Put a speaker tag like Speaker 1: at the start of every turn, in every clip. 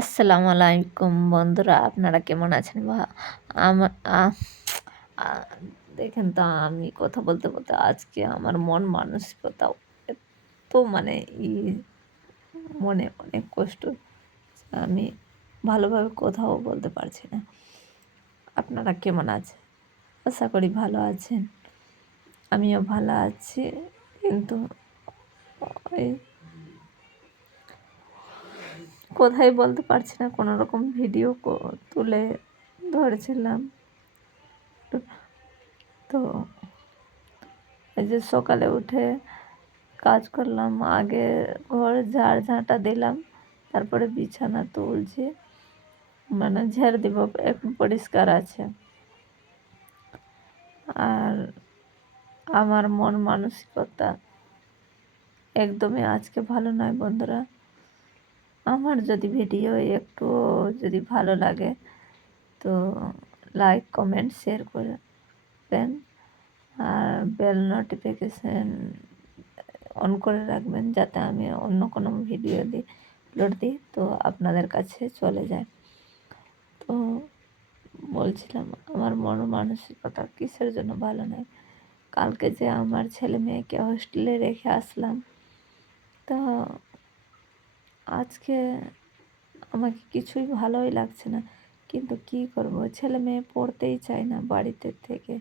Speaker 1: আসসালামু আলাইকুম বন্ধুরা, আপনারা কেমন আছেন? বা আমার দেখেন তো, আমি কথা বলতে বলতে আজকে আমার মন মানসিকতা এত মানে ই, মনে অনেক কষ্ট, আমি ভালোভাবে কোথাও বলতে পারছি না। আপনারা কেমন আছেন? আশা করি ভালো আছেন। আমিও ভালো আছি, কিন্তু ওই কোথায় বলতে পারছি না, কোনো রকম ভিডিও তুলে ধরেছিলাম। তো এই যে সকালে উঠে কাজ করলাম, আগে ঘর ঝাড় ঝাঁটা দিলাম, তারপরে বিছানা তুলছি মানে ঝেড়ে দিব, এখন পরিষ্কার আছে। আর আমার মন মানসিকতা একদমই আজকে ভালো নয় বন্ধুরা। আমার যদি ভিডিও একটু যদি ভালো লাগে, তো লাইক কমেন্ট শেয়ার করবেন আর বেল নোটিফিকেশান অন করে রাখবেন যাতে আমি অন্য কোনো ভিডিও দিই আপলোড দিই, তো আপনাদের কাছে চলে যায়। তো বলছিলাম, আমার মন মানসিকতা কিসের জন্য ভালো নয়? কালকে যে আমার ছেলে মেয়েকে হোস্টেলে রেখে আসলাম, তা আজকে আমাকে কিছুই ভালোই লাগছে না। কিন্তু কি করব? ছেলে মেয়ে পড়তেই চায় না বাড়িতে থেকে।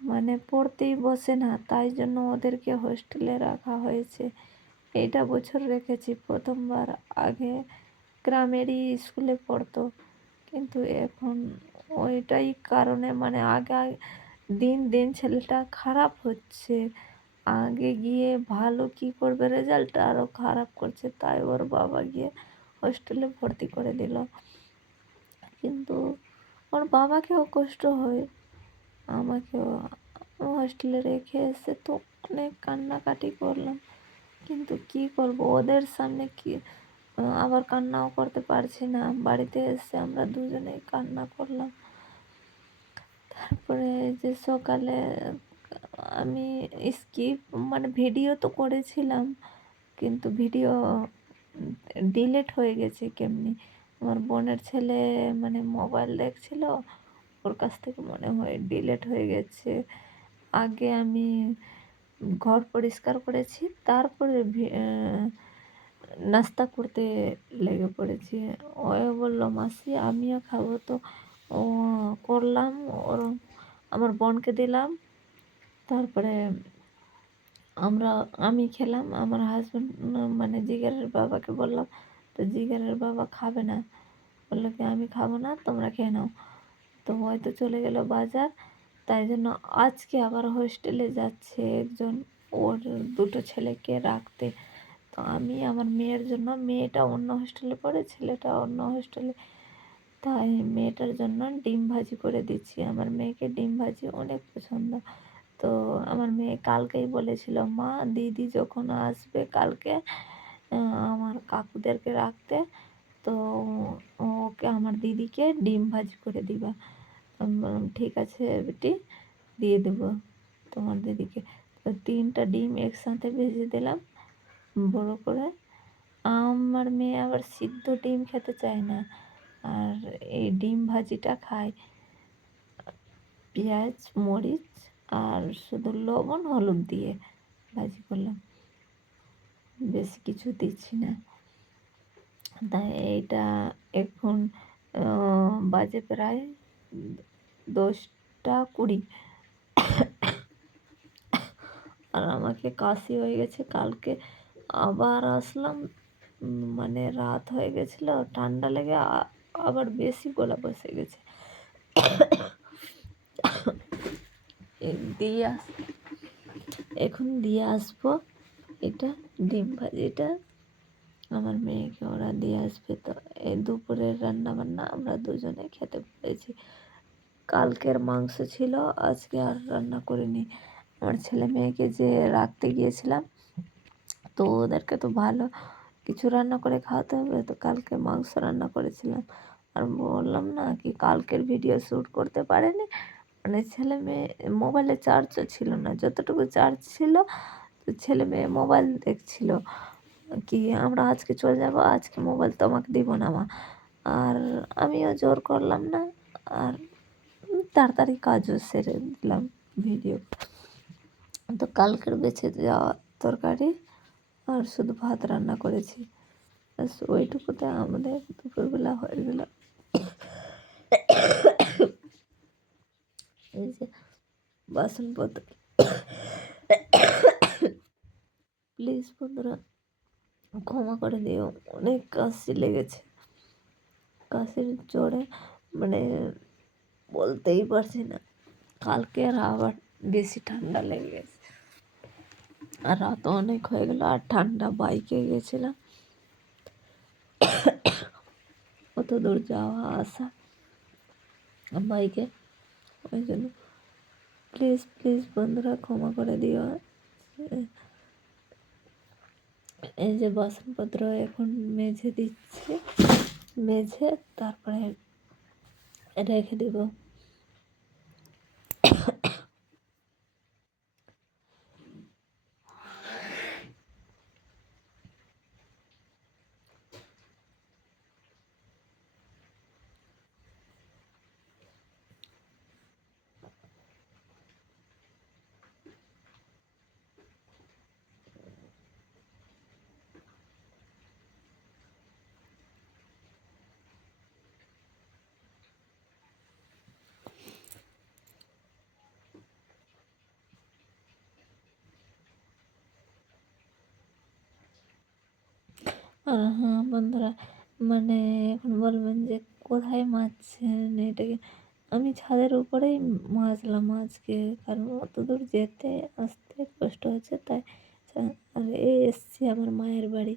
Speaker 1: মানে পড়তেই বসে না, তাই জন্য ওদেরকে হোস্টেলে রাখা হয়েছে। এইটা বছর রেখেছি, প্রথমবার আগে গ্রামেরই স্কুলে পড়তো। কিন্তু এখন ওইটাই কারণে মানে আগে দিন দিন ছেলেটা খারাপ হচ্ছে। আগে গিয়ে ভালো কি করবে রেজাল্ট আরও খারাপ করছে, তাই ওর বাবা গিয়ে হোস্টেলে ভর্তি করে দিল। কিন্তু ওর বাবাকেও কষ্ট হয়। আমাকেও হোস্টেলে রেখে এসে তো অনেক কান্নাকাটি করলাম। কিন্তু কি করব? ওদের সামনে কি, আবার কান্নাও করতে পারছি না। বাড়িতে এসে আমরা দুজনেই কান্না করলাম। তারপরে যে সকালে আমি স্কিপ মানে ভিডিও তো করেছিলাম, কিন্তু ভিডিও ডিলেট হয়ে গেছে কেমনি। আমার বোনের ছেলে মানে মোবাইল দেখছিল, ওর কাছ থেকে মনে হয় ডিলেট হয়ে গেছে। আগে আমি ঘর পরিষ্কার করেছি, তারপরে নাস্তা করতে লেগে পড়েছি। ও বলল, মাসি, আমিও খাব। তো ও করলাম, ওর, আমার বোনকে দিলাম। তারপরে আমরা, আমি খেলাম, আমার হাজব্যান্ড মানে জিগারের বাবাকে বললাম, তো জিগারের বাবা খাবে না। বলল কি, আমি খাব না, তোমরা খেয়ে নাও। তো হয়তো চলে গেল বাজার। তাই জন্য আজকে আবার হোস্টেলে যাচ্ছে একজন ওর দুটো ছেলেকে রাখতে। তো আমি আমার মেয়ের জন্য, মেয়েটা অন্য হোস্টেলে পড়ে, ছেলেটা অন্য হোস্টেলে তাই মেয়েটার জন্য ডিম ভাজি করে দিচ্ছি। আমার মেয়েকে ডিম ভাজি অনেক পছন্দ। তো আমার মেয়ে কালকেই বলেছিল, মা, দিদি যখন আসবে কালকে আমার কাকুদেরকে রাখতে, তো ওকে আমার দিদিকে ডিম ভাজি করে দিবা। ঠিক আছে বেটি, দিয়ে দেবো তোমার দিদিকে। তো তিনটা ডিম একসাথে ভেজে দিলাম, বড় করে। আমার মেয়ে আবার সিদ্ধ ডিম খেতে চায় না, আর এই ডিম ভাজিটা খায়। পেঁয়াজ, মরিচ আর শুধু লবণ, হলুদ দিয়ে ভাজি করলাম। বেশি কিছু দিচ্ছি না। তাই এইটা এখন বাজে প্রায় দশটা কুড়ি। আর আমাকে কাশি হয়ে গেছে। কালকে আবার আসলাম মানে রাত হয়ে গেছিল, ঠান্ডা লেগে আবার বেশি গলা বসে গেছে। দিয়ে, এখন দিয়ে আসব এটা ডিম ভাজিটা। আমার মেয়েকে ওরা দিয়ে আসবে তো, এই দুপুরের রান্না বান্না আমরা দুজনে খেতে পেরেছি। কালকের মাংস ছিল, আজকে আর রান্না করিনি। আমার ছেলে মেয়েকে যে রাখতে গিয়েছিলাম, তো ওদেরকে তো ভালো কিছু রান্না করে খাওয়াতে হবে, তো কালকে মাংস রান্না করেছিলাম। আর বললাম না কি, কালকের ভিডিও শ্যুট করতে পারেনি? মানে ছেলে মেয়ে মোবাইলে চার্জও ছিল না। যতটুকু চার্জ ছিল ছেলে মেয়ে মোবাইল দেখছিল কি আমরা আজকে চলে যাব, আজকে মোবাইল তোমাকে দিব না মা। আর আমিও জোর করলাম না, আর তাড়াতাড়ি কাজও সেরে দিলাম ভিডিও তো কালকের বেছে যাওয়া তরকারি আর শুধু ভাত রান্না করেছি। ওইটুকুতে আমাদের দুপুরবেলা হয়ে গেল। এই যে বাসনপত্র প্লিজ বন্ধুরা, ক্ষমা করে দিও। অনেক কাশি লেগেছে। কাশির জোরে মানে বলতেই পারছি না। কালকে আর আবার বেশি ঠান্ডা লেগে গেছে আর রাত অনেক হয়ে গেল, আর ঠান্ডা বাইকে গেছিলাম। অত দূর যাওয়া, আসা, বাইকে ওই জন্য। প্লিজ প্লিজ বন্ধুরা ক্ষমা করে দিও। এই যে বাসনপত্র এখন মেঝে দিচ্ছে। মেঝে তারপরে রেখে দেব। আর হ্যাঁ বন্ধুরা মানে এখন বলবেন যে কোথায় মাছছেন এটাকে? আমি ছাদের উপরেই মাছলাম আজকে, কারণ অত দূর যেতে, আসতে কষ্ট হচ্ছে, তাই আর এই এসছি আমার মায়ের বাড়ি।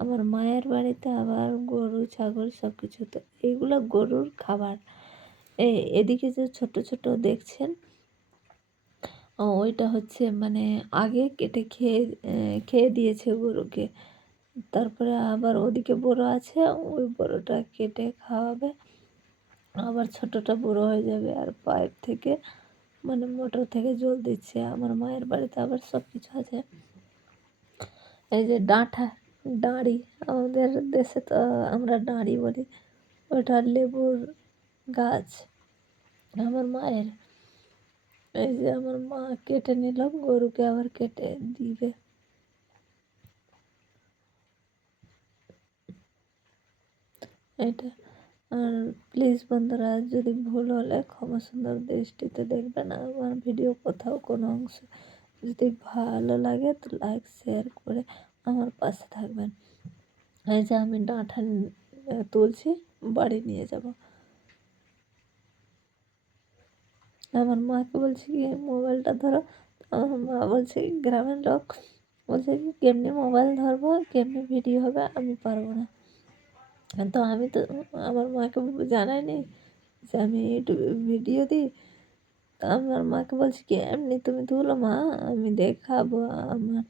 Speaker 1: আমার মায়ের বাড়িতে আবার গরু, ছাগল সব কিছু তো এইগুলো গরুর খাবার। এই এদিকে যে ছোট ছোট দেখছেন ওইটা হচ্ছে মানে আগে কেটে খেয়ে খেয়ে দিয়েছে গরুকে। তারপরে আবার ওদিকে বড়ো আছে, ওই বড়োটা কেটে খাওয়াবে। আবার ছোটোটা বড়ো হয়ে যাবে আর পাইপ থেকে মানে মোটর থেকে জল দিচ্ছে। আমার মায়ের বাড়িতে আবার সব কিছু আছে। এই যে ডাঁটা ডাঁড়ি, আমাদের দেশে তো আমরা ডাঁড়ি বলি। ওটা লেবুর গাছ। আমার মায়ের, এই যে আমার মা কেটে নিল, গরুকে আবার কেটে দিবে। এটা। আর প্লিজ বন্ধুরা, যদি ভুল হলে ক্ষমা সুন্দর দৃষ্টিতে দেখবেন আমার ভিডিও কোথাও কোনো অংশ যদি ভালো লাগে তো লাইক শেয়ার করে আমার পাশে থাকবেন। এই যে আমি ডাঁটা তুলছি, বাড়ি নিয়ে যাব। আমার মাকে বলছি কি, মোবাইলটা ধরো। আমার মা বলছে, গ্রামের লোক বলছে কি, কেমনি মোবাইল ধরবো, কেমনি ভিডিও হবে, আমি পারব না। তো আমি তো আমার মাকে জানাইনি যে আমি ইউটিউবে ভিডিও দিই। আমার মাকে বলছি কি, এমনি তুমি তুলো মা, আমি দেখাবো আমার